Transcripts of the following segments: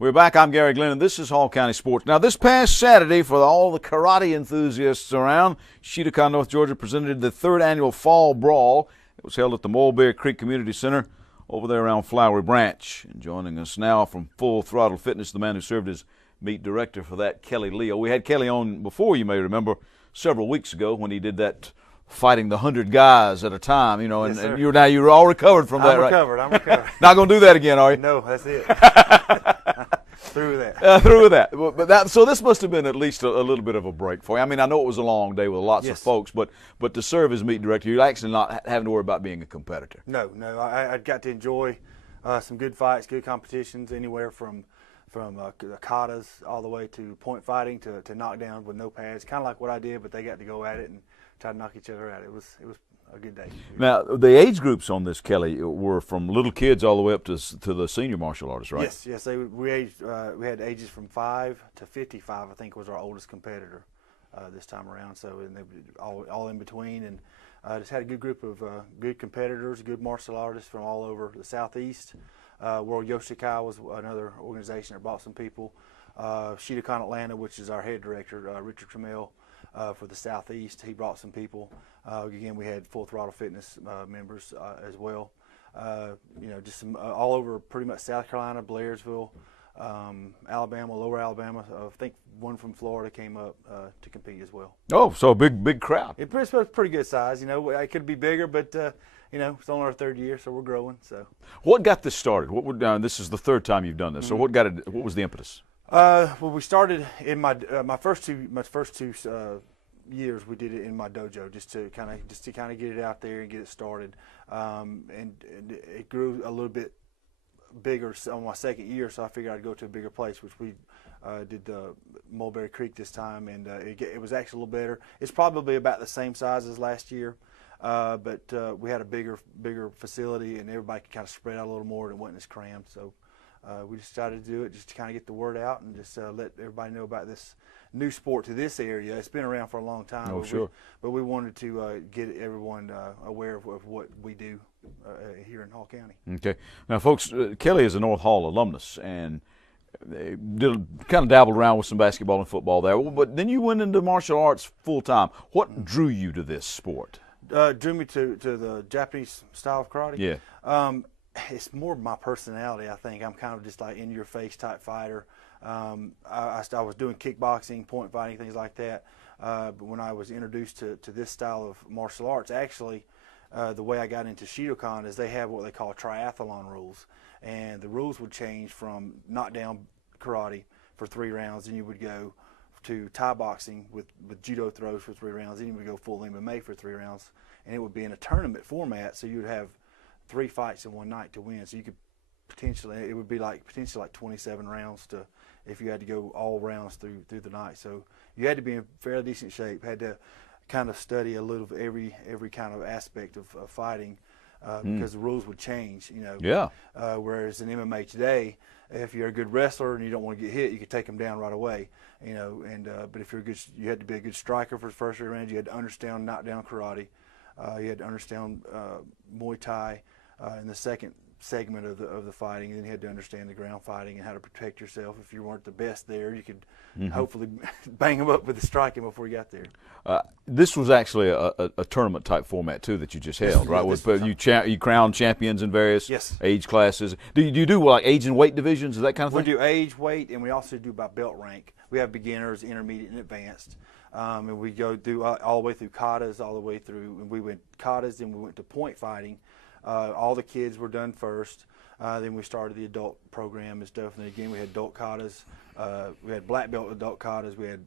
We're back. I'm Gary Glenn, and this is Hall County Sports. Now, this past Saturday, for all the karate enthusiasts around, Sheetacon, North Georgia presented the third annual Fall Brawl. It was held at the Mulberry Creek Community Center over there around Flowery Branch. And joining us now from Full Throttle Fitness, the man who served as meet director for that, Kelly Leo. We had Kelly on before, you may remember, several weeks ago when he did that fighting the 100 guys at a time, you know, yes, and you're all recovered from that, right? I'm recovered. Not going to do that again, are you? No, that's it. Through with that. Through with that. So this must have been at least a little bit of a break for you. I mean, I know it was a long day with lots of folks, but to serve as meet director, you're actually not having to worry about being a competitor. No. I got to enjoy some good fights, good competitions, anywhere from katas all the way to point fighting to knockdown with no pads. Kind of like what I did, but they got to go at it and try to knock each other out. It was a good day. Now, the age groups on this, Kelly, were from little kids all the way up to the senior martial artists, right? Yes. We had ages from 5 to 55. I think was our oldest competitor this time around. So and they all in between, and just had a good group of good competitors, good martial artists from all over the southeast. World Yoshikai was another organization that brought some people. Sheetacon Atlanta, which is our head director, Richard Trammell, for the southeast, he brought some people. Again, we had Full Throttle Fitness members as well. Just some all over pretty much South Carolina, Blairsville, Alabama, Lower Alabama. I think one from Florida came up to compete as well. Oh, so a big crowd. It's pretty good size. You know, it could be bigger, but it's only our third year, so we're growing. So, what got this started? This is the third time you've done this. So, what got it? What was the impetus? Well, we started in my first two years. We did it in my dojo just to kind of get it out there and get it started. And it grew a little bit bigger on my second year, so I figured I'd go to a bigger place, which we did the Mulberry Creek this time, and it was actually a little better. It's probably about the same size as last year, but we had a bigger facility, and everybody could kind of spread out a little more, and it wasn't as crammed. So we decided to do it just to kind of get the word out and just let everybody know about this new sport to this area. It's been around for a long time. Oh, sure. But we wanted to get everyone aware of what we do here in Hall County. Okay. Now, folks, Kelly is a North Hall alumnus, and kind of dabbled around with some basketball and football there. But then you went into martial arts full time. What drew you to this sport? Drew me to the Japanese style of karate. Yeah. It's more my personality, I think. I'm kind of just like in-your-face type fighter. I was doing kickboxing, point fighting, things like that. But when I was introduced to this style of martial arts, actually, the way I got into Sheetacon is they have what they call triathlon rules. And the rules would change from knockdown karate for 3 rounds, and you would go to Thai boxing with judo throws for 3 rounds, then you would go full MMA for 3 rounds. And it would be in a tournament format, so you would have 3 fights in one night to win. So you could it would be potentially 27 rounds if you had to go all rounds through the night. So you had to be in fairly decent shape, had to kind of study a little of every kind of aspect of fighting because the rules would change, Yeah. Whereas in MMA today, if you're a good wrestler and you don't want to get hit, you could take them down right away, but if you had to be a good striker for the first 3 rounds. You had to understand knockdown karate. You had to understand Muay Thai in the second segment of the fighting, and then you had to understand the ground fighting and how to protect yourself. If you weren't the best there, you could hopefully bang them up with the striking before you got there. This was actually a tournament type format too that you just held, right? You crowned champions in various age classes. Do you do like age and weight divisions, that kind of thing? We do age, weight, and we also do by belt rank. We have beginners, intermediate, and advanced. And we go through all the way through katas, all the way through. And we went katas, then we went to point fighting. All the kids were done first. Then we started the adult program and stuff. And again, we had adult katas. We had black belt adult katas. We had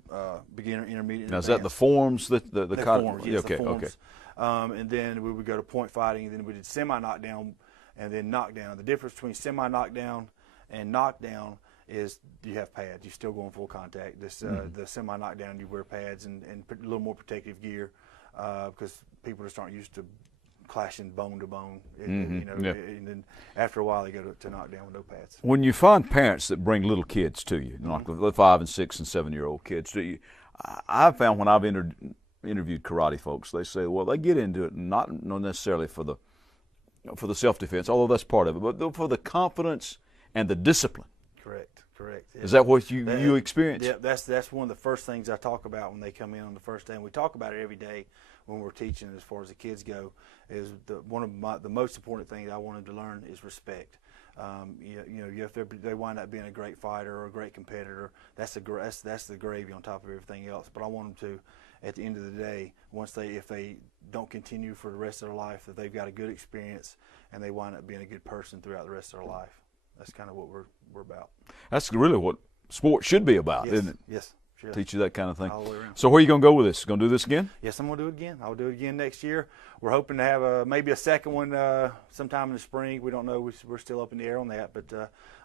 beginner, intermediate, and now, advanced. Is that the forms? The kata? Forms, yes, okay, the forms. Okay. And then we would go to point fighting, and then we did semi-knockdown and then knockdown. The difference between semi-knockdown and knockdown is you have pads. You're still going full contact. The semi-knockdown, you wear pads and a little more protective gear because people just aren't used to clashing bone to bone. And then after a while they go to knockdown with no pads. When you find parents that bring little kids to you, like the 5 and 6 and 7-year-old kids, I've found when I've interviewed karate folks, they say, well, they get into it not necessarily for the self-defense, although that's part of it, but for the confidence and the discipline. Correct. Is that what you experience? Yeah, that's one of the first things I talk about when they come in on the first day, and we talk about it every day when we're teaching as far as the kids go. Is one of the most important things I want them to learn is respect. If they wind up being a great fighter or a great competitor, that's the gravy on top of everything else. But I want them to, at the end of the day, if they don't continue for the rest of their life, that they've got a good experience and they wind up being a good person throughout the rest of their life. That's kind of what we're about. That's really what sports should be about, Yes, isn't it? yes. Sure. Teach you that kind of thing. All the way around. So where are you going to go with this? Going to do this again? Yes, I'm going to do it again. I'll do it again next year. We're hoping to have maybe a second one sometime in the spring. We don't know. We're still up in the air on that, but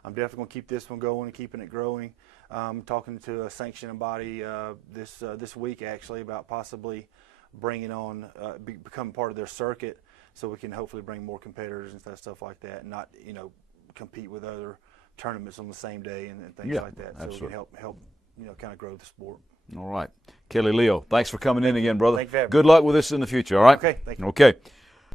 I'm definitely going to keep this one going and keeping it growing. I'm talking to a sanctioning body this week actually about possibly bringing on, becoming part of their circuit, so we can hopefully bring more competitors and stuff like that, and not compete with other tournaments on the same day and things like that. So absolutely. we can help kind of grow the sport. All right. Kelly Leo, thanks for coming in again, brother. Thank you for having me. Good luck with this in the future, all right? Okay, thank you. Okay.